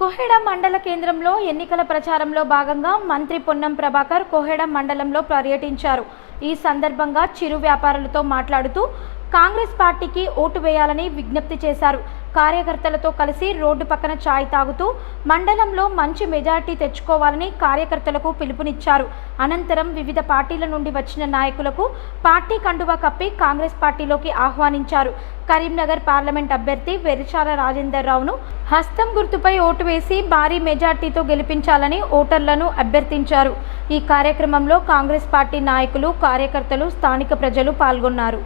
కోహెడ మండల కేంద్రంలో ఎన్నికల ప్రచారంలో భాగంగా మంత్రి పొన్నం ప్రభాకర్ కోహెడ మండలంలో పర్యటించారు. ఈ సందర్భంగా చిరు వ్యాపారులతో మాట్లాడుతూ కాంగ్రెస్ పార్టీకి ఓటు వేయాలని విజ్ఞప్తి చేశారు. కార్యకర్తలతో కలిసి రోడ్డు పక్కన ఛాయ్ తాగుతూ మండలంలో మంచి మెజార్టీ తెచ్చుకోవాలని కార్యకర్తలకు పిలుపునిచ్చారు. అనంతరం వివిధ పార్టీల నుండి వచ్చిన నాయకులకు పార్టీ కండువా కప్పి కాంగ్రెస్ పార్టీలోకి ఆహ్వానించారు. కరీంనగర్ పార్లమెంట్ అభ్యర్థి వెరిచాల రాజేందర్ రావును హస్తం గుర్తుపై ఓటు వేసి భారీ మెజార్టీతో గెలిపించాలని ఓటర్లను అభ్యర్థించారు. ఈ కార్యక్రమంలో కాంగ్రెస్ పార్టీ నాయకులు కార్యకర్తలు స్థానిక ప్రజలు పాల్గొన్నారు.